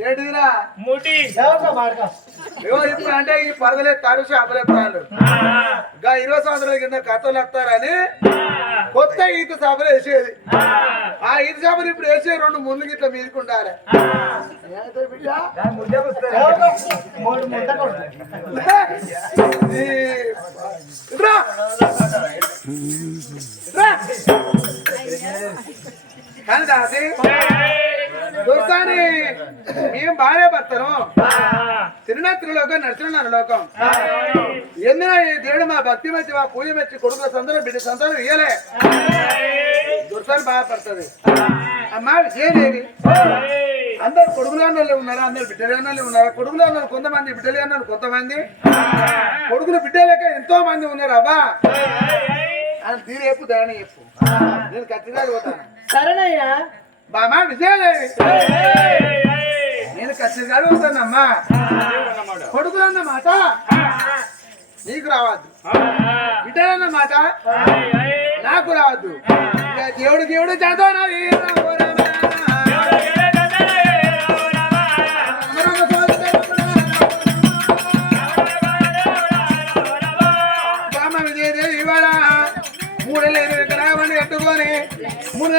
ఏంటిదిరా ముటి. ఇప్పుడు అంటే ఈ పరదలే తాడు చేపలే తాడు ఇంకా ఇరవై సంవత్సరాల కింద కథలు వస్తారని కొత్త ఈత చేపలు వేసేది. ఆ. ఈత చేపలు ఇప్పుడు వేసే రెండు ముళ్ళు గిట్ల మీదకుంటారు. కానీ దాసి. దొరసాని మేము భార్య భర్తను తిరునాత్రిలోకం నడిచిన లోకం ఎందున ఈ దేవుడు మా భక్తి మధ్య మా పూజ మెచ్చి కొడుకుల సందరం బిడ్డ సందరూ ఇయ్యలే. దుర్సాని బాధపడుతుంది అమ్మా ఏది? అందరు కొడుకులు అన్నోళ్ళు ఉన్నారా? అందరు బిడ్డలు అన్నోళ్ళు ఉన్నారా? కొడుకులు కొంతమంది బిడ్డలు అన్నోళ్ళు కొంతమంది. కొడుకులు బిడ్డలేక ఎంతో మంది ఉన్నారు అవ్వా. అని తీరేపు చెప్పు దాని చెప్పు. నేను ఖచ్చితంగా పోతాను సరేనయ్యా బామా విజయదేవి నేను ఖచ్చితంగా పోతానమ్మా కొడుకులన్న మాట నీకు రావద్దు. బిడ్డలన్న మాట నాకు రావద్దు. దేవుడు దేవుడు చేద్దాం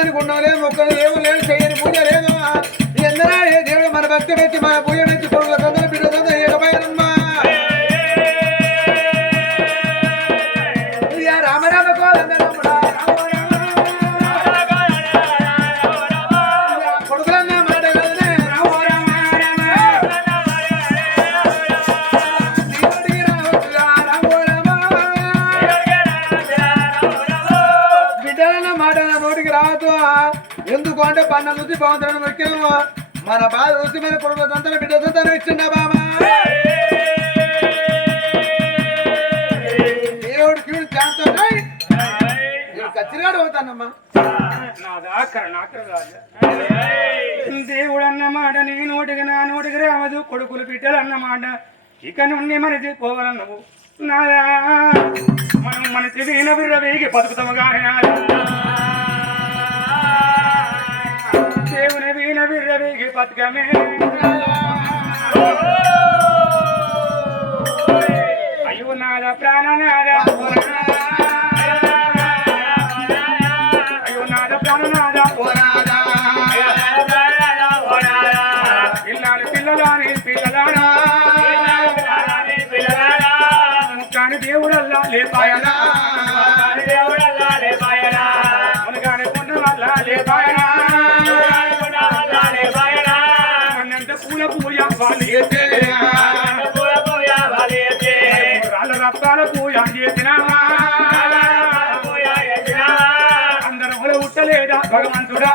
మూడు దానికి ఉండవు లేదు మొక్కలు ఏమో లేదు చెయ్యని పూజ లేదు ఎందరా ఏ దేవుడు మన భక్తి పెట్టి మన పూజ పెట్టి కొడుకుల సందర బిడ్డ సందర ఏకమైనమ్మా ఇక రామ రామ కోదండరాముడా, రామ రామ. ఇక కొడుకులన్న పన్న నుంచి బాగుంటాను ముఖ్యము మన బాధ చూసి మన పొడవ సంతాన బిడ్డ సంతానం ఇచ్చిందా బాబా? దేవుడు వీడు దాంతో కచ్చిరాడు అవుతానమ్మా. దేవుడు అన్నమాట నీ నోటికి నా నోటికి రావదు. కొడుకులు బిడ్డలు అన్నమాట ఇక నుండి మనది పోవాలన్నవు నాదా మనం మనసి వీణ విర్ర వేగి బతుకుతాము కానీ దేవుని వీణ విర్రవేగి బతుకమే అయ్యో నాద ప్రాణనాద రప్పాల పూజ చేసినావా అందరం కూడా ఉట్టలేదా భగవంతుడా?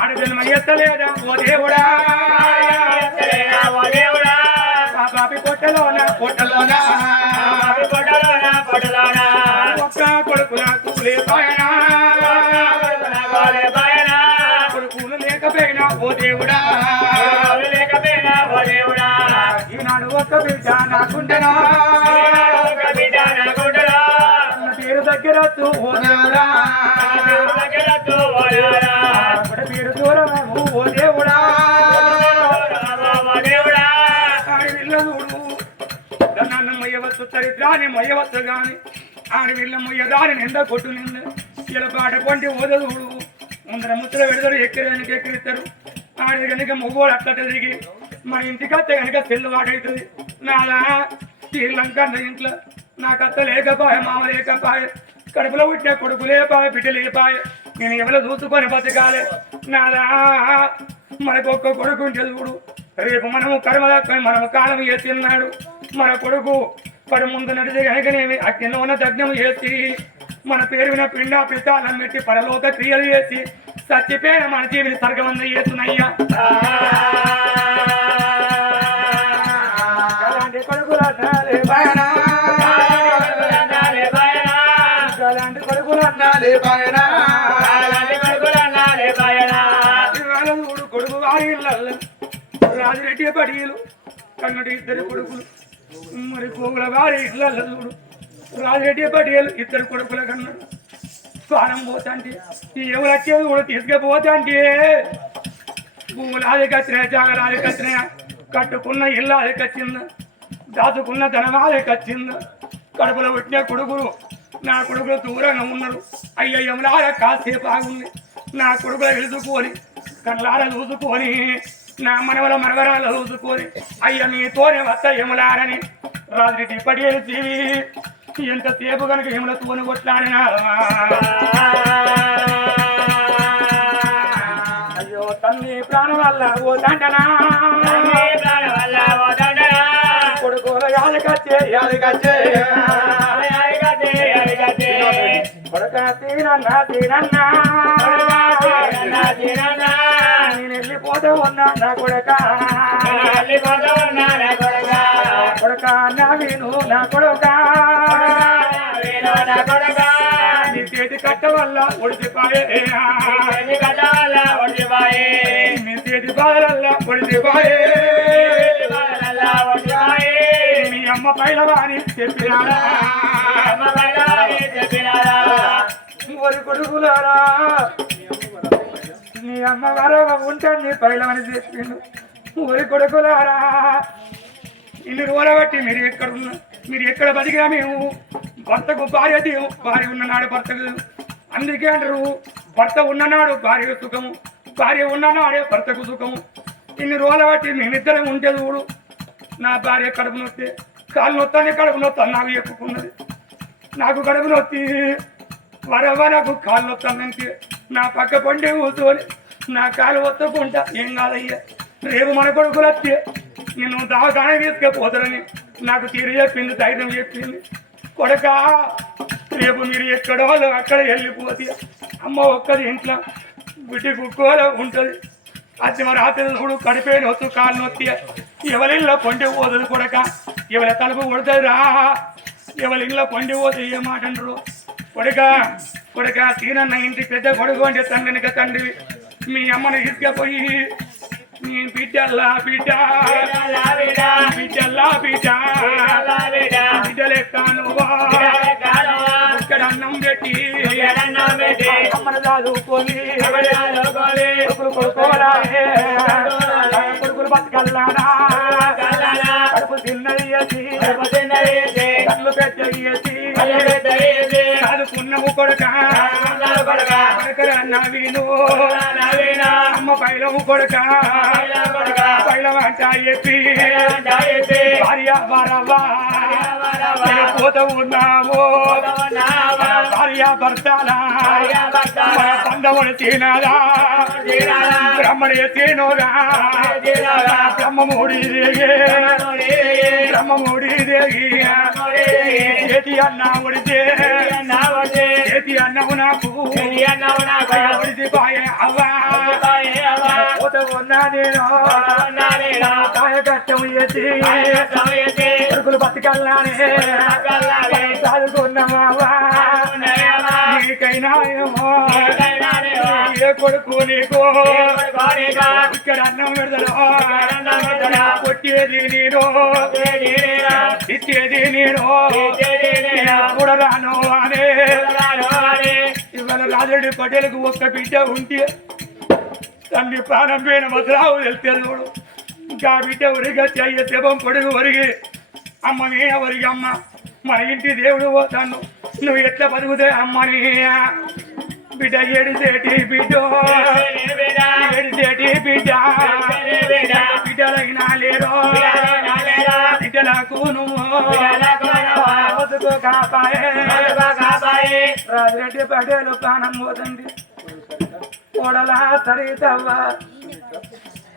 ఆడజన్మ ఎత్తలేదా? ఓ దేవుడా? పాపి పొట్టలోన పొట్టలోన ఒక్క బిడ్డ నాకుండనా అన్న పేరు దగ్గర ఓ దేవుడా అక్కడ పేరు దూరము ఓ దేవుడా నన్ను మొయ్యవచ్చు చరిత్రాన్ని మొయ్యవచ్చు గాని ఆడి వీళ్ళ మొయ్యదాని నింద కొట్టు నింద ఇలా పాట కొంటి ఓదదుడు ముందర ముచ్చట పెడతారు ఎక్కిరేనికి ఎక్కిరిస్తారు ఆడి కనుక మొగోడు అట్లా తిరిగి మన ఇంటికి అత్తే కనుక తెల్లు వాడైతుంది నాలా శ్రీలంక ఇంట్లో నాకు అత్త లేకపాయ మామ లేకపాయ కడుపులో పుట్టిన కొడుకు లేపాయ బిడ్డ లేపాయ నేను ఎవరో చూసుకొని బతకాలే. నాలా మనకు ఒక్క కొడుకు ఉంటే చూడు. రేపు మనము కర్మ దక్కుని మనము కాలం చేస్తున్నాడు మన కొడుకు పడి ముందు నడిచే కనుకనేమి అగ్నిలో ఉన్న దగ్నం చేసి మన పేరు విన పిండ పితాలం పెట్టి పరలోక క్రియలు చేసి సత్యపేర మన జీవిని సర్గవంద చేస్తున్నాయ్యా. బాయనా. అలాంటి కొడుకులు అన్నారే బాయనా. ఇవాళ చూడు కొడుకు వారి రాజిరెడ్డి పడియలు కన్నడి ఇద్దరు కొడుకులు మరి కోగుల వారి ఇళ్ళల్లో చూడు రాజిరెడ్డి పడియలు ఇద్దరు కొడుకుల కన్నాడు స్వానం పోతాంటే ఎవరు వచ్చేది కూడా తీసుకుపోతాంటే భూములు అది జాగలు అది కచ్చినా కట్టుకున్న ఇల్లు అది కచ్చింది దాచుకున్న ధనమాలే కచ్చింది కడుపులో పుట్టిన కొడుకులు. నా కొడుకులు దూరంగా ఉన్నారు. అయ్యయ్యములారా కాసేపు ఆగుంది. నా కొడుకులు ఎదుచుకొని కళ్ళార చూసుకొని నా మనవల మనవరాలు చూసుకొని అయ్య మీతోనే వస్త యములారని రాత్రి పడేలు తీవి ఎంతసేపు కనుక యముల తోని కొట్లాడినా? అయ్యో తల్లి ప్రాణం వల్ల ఓ దండనా? కొడుకుల యాదకచ్చే యాదకచ్చే కొడక తీరన్నా తీరన్నా. నేను వెళ్ళిపోతూ ఉన్నా నా కొడక. కొడక. నా విను నా కొడక. నీ చేతి కట్ట వల్ల ఒడిచిపోయే నీ చేతి బాధలల్ల ఒడిచిపోయే మా అమ్మ పైలవాని చెప్పినారా ఒరి కొడుకులారా నీ అమ్మ వరవ ఉంటే నీ పైలవని చెప్పిండు ఊరి కొడుకులారా ఇన్ని రోజుల బట్టి మీరు ఎక్కడ ఉన్న మీరు ఎక్కడ బతికినా మేము భర్తకు భార్య దేవు భార్య ఉన్ననాడు భర్తకు అందుకే అంటారు భర్త ఉన్ననాడు భార్య సుఖము భార్య ఉన్ననాడే భర్తకు సుఖము ఇన్ని రోజుల బట్టి మేమిద్దరం ఉంటే చూడు నా భార్య కడుపు నొస్తే కాలు నొత్తానే కడుపు నొత్తాను నాకు ఎక్కుకున్నది నాకు కడుపు నొత్తి. వరవ నాకు కాలు నొత్తానంటే నా పక్క పండే కూర్చొని నా కాలు ఒత్తుకుంటా ఏం కాదయ్యా? రేపు మన కొడుకులు వచ్చి నేను దావకానే తీసుకుపోతారని నాకు తీరు చెప్పింది ధైర్యం చెప్పింది. కొడక రేపు మీరు ఎక్కడో వాళ్ళు అక్కడ వెళ్ళిపోతే అమ్మ ఒక్కది ఇంట్లో గుడ్డి కుక్కోలో ఉంటుంది. అది మరి రాత్రి చూడు కడిపే నొత్తు. కాలు నొత్తి ఎవరిల్లో పొండి పోతుంది కొడక. ఎవరి తలుపు కొడతాయి రా ఎవరి ఇళ్ళ పొండి పోతే ఏ మాట అంటారు? కొడుక కొడుక తీరన్న ఇంటి పెద్ద కొడుకు అంటే తండ్రినిక తండ్రి. మీ అమ్మని తీసుకపోయి నీ బిడ్డల్లా బిడ్డ బిడ్డల్లా బిడ్డ బిడ్డలెక్కాను ఇక్కడ అన్నం పెట్టి అమ్మను చదువుకొని కొడుకులు కొడుకోరాయే కొడుకులు బతకల్లానా కడుపు తిన్నది కళ్ళు పెద్ద చదువుకున్నావు కొడుక కొడుకరా నవీను అమ్మ పైలము కొడుక పైలం అంట చెప్పి భార్య వరవా పోత ఉన్నాము భార్య భర్తలా బంధముడు తినదా బ్రహ్మడే తినోదా బ్రహ్మముడి బ్రహ్మముడి చేతి అన్న ఉడితే చేతి అన్నవు నాకు. ఉడిది పాయే అవ్వా. పోత ఉన్నా నేను. కాయ కష్టం చేసి కొడుకులు బతికల్లానే నీకైనా ఏమో ఏ కొడుకు నీకు ఇక్కడ అన్నం పెడతాడు కొట్టేది నేను ఇచ్చేది నేను కూడా రాను అనే ఇవాళ రాజరెడ్డి పటేలకు ఒక్క బిడ్డ ఉంటే తండ్రి ప్రాణం పోయిన మధురావు వెళ్తే చూడు. ఇంకా బిడ్డ ఒరిగా చెయ్య శవం కొడుకు ఒరిగి అమ్మ నీ ఒరిగి అమ్మ? మన ఇంటి దేవుడు పోతాను నువ్వు ఎట్లా బతుకుతే అమ్మని? బిడ్డ ఏడిసేటి బిడ్డ. ఏడిసేటి బిడ్డ. బిడ్డలైనా లేరో? బిడ్డలకు నువ్వు కాపాయే రాజరెడ్డి పటేలు ప్రాణం పోతుంది. కోడలా సరితవ్వ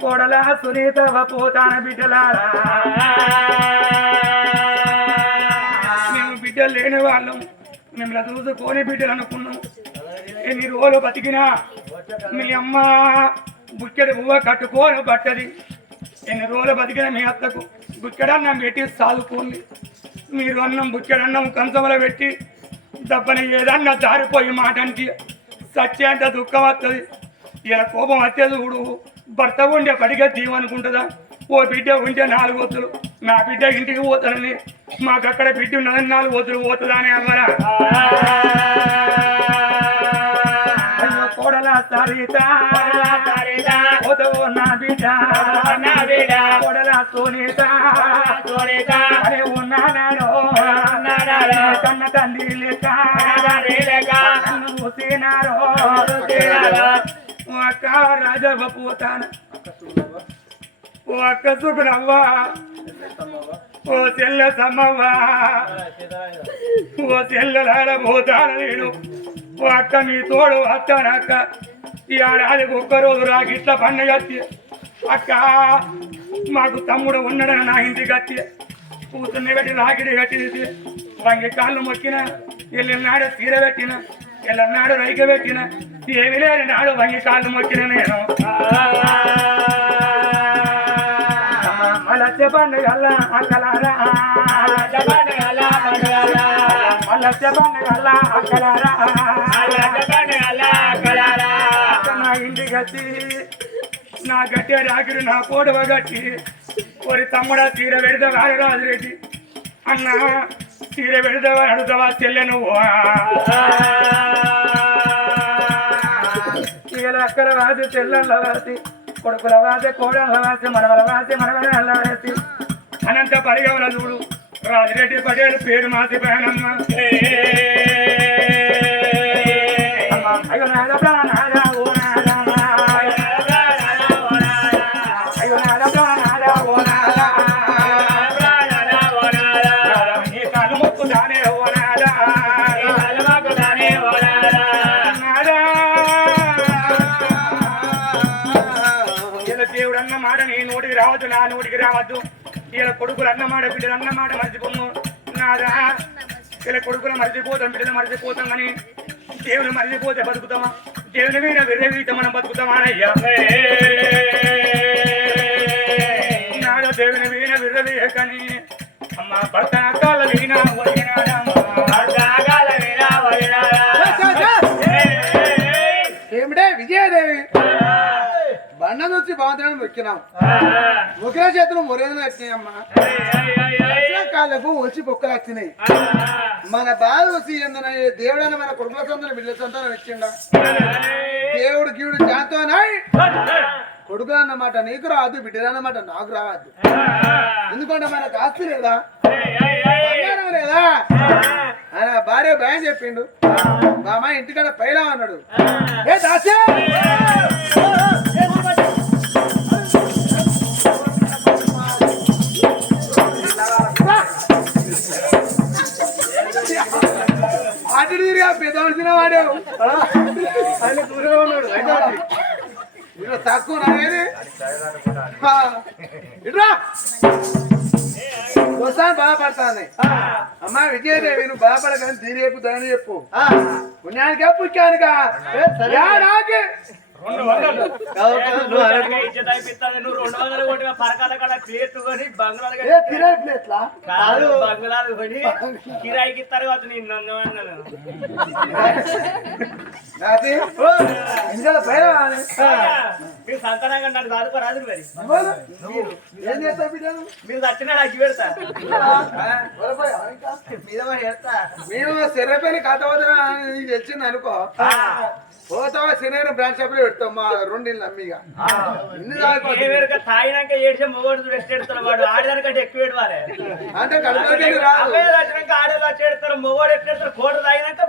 కోడలా సునీతవ్వ పోతాన బిడ్డలారా. బిడ్డలు లేని వాళ్ళం. మిమ్మల్ని కోనే బిడ్డలు అనుకున్నాం. ఎన్ని రోజులు బతికినా మీ అమ్మ బుక్కెడు పువ్వ కట్టుకోని పట్టది. ఎన్ని రోజులు బతికిన మీ అత్తకు బుక్కెడన్నం పెట్టి సాదుకోండి మీరు అన్నం బుక్కెడన్నం కంచంలో పెట్టి దబ్బని ఏదన్నా జారిపోయి మాట అంటే సత్యంత దుఃఖం వస్తుంది ఇలా కోపం వచ్చే చూడు భర్త ఉండే పడిగా జీవనుకుంటుందా? ఓ బిడ్డ ఉంటే నాలుగు వత్తులు నా బిడ్డ ఇంటికి పోతానని. మాకు అక్కడ బిడ్డ ఉన్నదని నాలుగు వత్తులు పోతుందా అని అమ్మరా కోడలా సరిత. పోతావో నా బిడ్డ. నా బిడ్డ. కోడలా సునీత. సునీత. అరే ఉన్నానాడో. కన్న తండ్రి లేక. చూసినారో అక్క రాజవ్వ పోతాను. ఓ అక్క సుఖనవ్వ ఓ తెల్ల సమ్మవ్వ. ఓ చెల్లెలాడ పోతాను నేను. ఓ అక్క నీ తోడు వస్తానక్క ఈ ఒక్క రోజు రాకి ఇట్లా పండుగ అక్క మాకు తమ్ముడు ఉన్నాడని నా ఇంటి కత్తి కూతుర్ని పెట్టి రాకిడి కట్టింది వంగి కాళ్ళు మొక్కిన వెళ్ళినాడు తీర పెట్టిన వెళ్ళన్నాడు రైక పెట్టిన ఏమి లేని నాడు వంగి కాళ్ళు మొక్కిన నేను. చెప్పండి అల్లా అక్కలారా మలచ్చ పండుగ అక్కలారా నా ఇంటి గట్టి నా గట్టి రాకిరి నా కోడవ గట్టి ఒరి తమ్ముడా తీర పెడతావా రాజురెడ్డి అన్న తీర పెడతావా అడుగుతావా చెల్లె నువ్వు ఇలా అక్కల రాజు చెల్లెళ్ళ రాజు కొడుకుల వాసి కోడళ్ళ వాసి మనవల వాసి మనవల వాసి. అనంత పరిగవల చూడు. రాజిరెడ్డి పటేల్ పేరు మాసి పేనమ్మ అయ్యో నాద ప్రాణాద నోటికి నా నోటికి రావద్దు. ఇలా కొడుకులు అన్నమాట బిడ్డలు అన్నమాట మర్చిపోము. నాదా ఇలా కొడుకులు మర్చిపోతాం బిడ్డలు మర్చిపోతాం కానీ దేవుని మర్చిపోతే బతుకుతామా? దేవుని మీద విర్రవీత మనం బతుకుతామా? అయ్యా. నాదో దేవుని మీద విర్రవీయకని. అమ్మ భర్త కాళ్ళ వీణ ఏమిటే బాగుందని మొక్కినాం ఒకే చేతులు మొరేదులు వచ్చినాయమ్మా వచ్చిన కాళ్ళకు వచ్చి బొక్కలు వచ్చినాయి మన బాధ వచ్చి ఏందన దేవుడని మన కొడుకుల సంతానం బిడ్డల సంతానం ఇచ్చిండ? దేవుడు గీవుడు జాతోనాయ్ కొడుకు అన్నమాట నీకు రాదు బిడ్డలు అన్నమాట నాకు రావద్దు. ఎందుకంటే మనకు ఆస్తి లేదా? లేదా? ఆయన భార్య భయం చెప్పిండు. మా అమ్మాయి ఇంటికాడ పైలా అన్నాడు ఏ దాసే తక్కువ వస్తాను బాధపడతాను అమ్మా విజయదేవి నువ్వు బాధపడకని దీని చెప్పు దాని చెప్పు పుణ్యానికా పుణ్యానికా బంగ్లాలు కొని కిరాయికి నేను మీరు సంతానంగా నన్ను చదువుకోరాదు మరి. ఏం బిడ్డలు? మీరు పెడతా కథ వదిన తెలిసింది అనుకో. పోతావా శరీరం బ్రాంచ్ షాప్లో పెడతాం మా రెండిళ్ళు అమ్మిగా. తాగినాక మొగోడు వాడు. ఆడదానికంటే ఎక్కువ ఏడవాలి. అంటే వచ్చినాక ఆడలు మొగోడు తాగినాక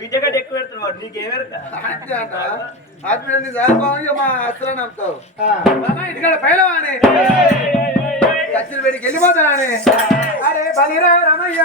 బిడ్డ కంటే ఎక్కువ వాడు. నీకు ఏమేరుక మా వెళ్ళిపోతానని అరే బలిరా రమయ్య.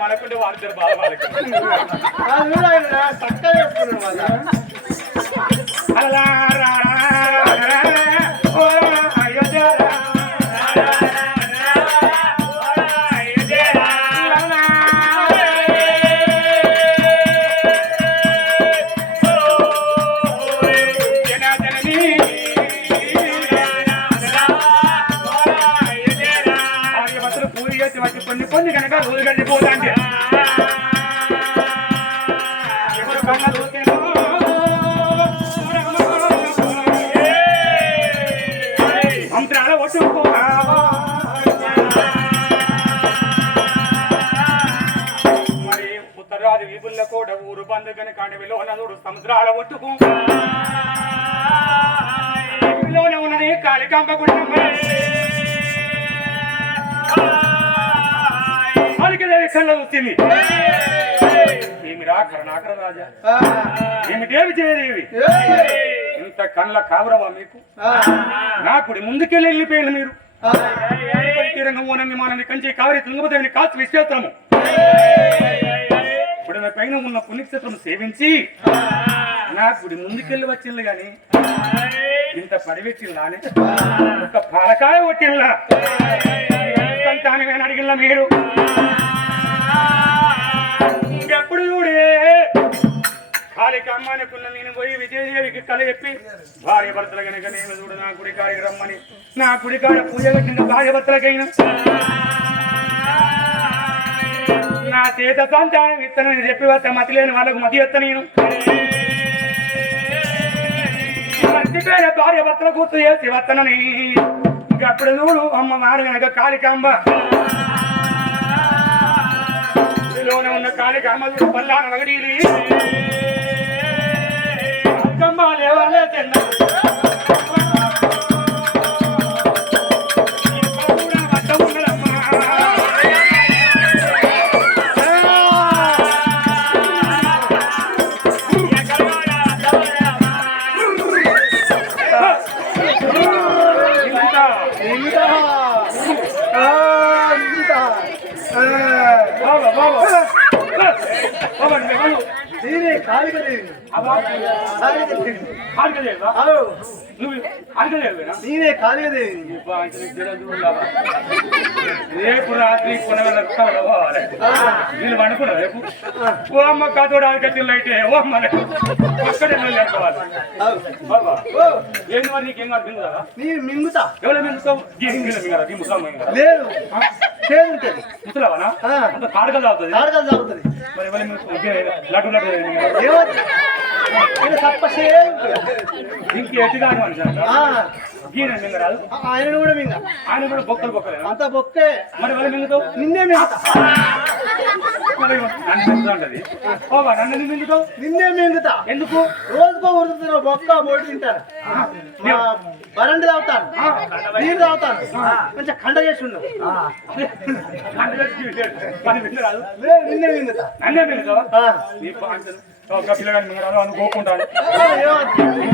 మనకుంటే వాళ్ళిద్దరు బాధ వాళ్ళకి అది కూడా ఆయన చక్కగా చెప్తున్నాడు వాళ్ళ అలా రోజు గడిచిపోతాంటే ఎవరు వచ్చింది ఏమిరా కరుణాకర రాజా? ఏమిటే విజయదేవి ఇంత కళ్ళ కావరవా మీకు? నా కుడి ముందుకెళ్ళి వెళ్ళిపోయింది మీరు. తీరంగం కంచి కావరి తుంగభదేవిని కాచి విశ్వేత్రము ఇప్పుడు నా పైన ఉన్న పుణ్యక్షేత్రం సేవించి నా గుడి ముందుకెళ్ళి వచ్చింది గాని ఇంత పడివెట్టిల్లానే ఒక పాలకాయ కొట్టిల్లా సంతానమేని అడిగిల్లా మీరు? ఇంకెప్పుడు చూడే? కాళిక అమ్మానుకున్న నేను పోయి విజయదేవికి కళ చెప్పి భార్య భర్తలు కనుక నేను చూడు నా గుడి కాడికి రమ్మని నా గుడి కాడ పూజ పెట్టిన భార్య భర్తలకైనా. నా చేత సంతానం ఇస్తానని చెప్పి వస్తా మతి లేని వాళ్ళకు మతి ఎత్త నేను. మర్చిపోయిన భార్య భర్తల గుర్తు చేసి వత్తనని. ఇంకప్పుడు చూడు అమ్మ మారు కనుక కాళికాంబ లోనే ఉన్న కాళికాంబ చూడు పల్లాన వగడీలి అక్కమ్మ లేవాలే తిన్న నేనే కాలిక దేవి రేపు రాత్రి వీళ్ళు పండుకున్నా రేపు ఓ అమ్మ కాతోడు ఆడకట్టిల్లు అయితే ఓ అమ్మ ఒక్కడే అవు బాబా ఏంది మరి నీకేం కాదు తింగు కదా నేను మింగుతా ఎవరు మింగుతావు మింగరా ముసలం మింగరా లేదు చేదు ఉంటుంది ముసలవనా కాడకలు అవుతుంది కాడకలు తాగుతుంది మరి ఎవరు మింగుతావు లడ్డు లడ్డు మింగరా? ఏమవుతుంది నేను తప్ప చేదు ఉంటుంది. ఇంక ఎటు కాని మనిషి అంట. ఆ, గీన మింగరాదు ఆయనను కూడా మింగ. ఆయన కూడా బొక్కలు బొక్కలేనా? అంత బొక్కే. మరి మింగుతావు? నిన్నే మింగుతా. నన్ను నన్ను ఎందుకు మింగుతావు? నిన్నే మింగుతా. ఎందుకు? రోజుకో ఉరుకుతున్నా బొక్క బోటి తింటాను మా వరండి తాగుతాను నీరు తాగుతాను కొంచెం కండ చేసి ఉండవు నిన్నే మింగుతా. నన్నే మింగుతావా? ఒక పిల్లగాని మింగరాదు అందుకు కోపుకుంటాను ఆ, ఏమవుతుంది?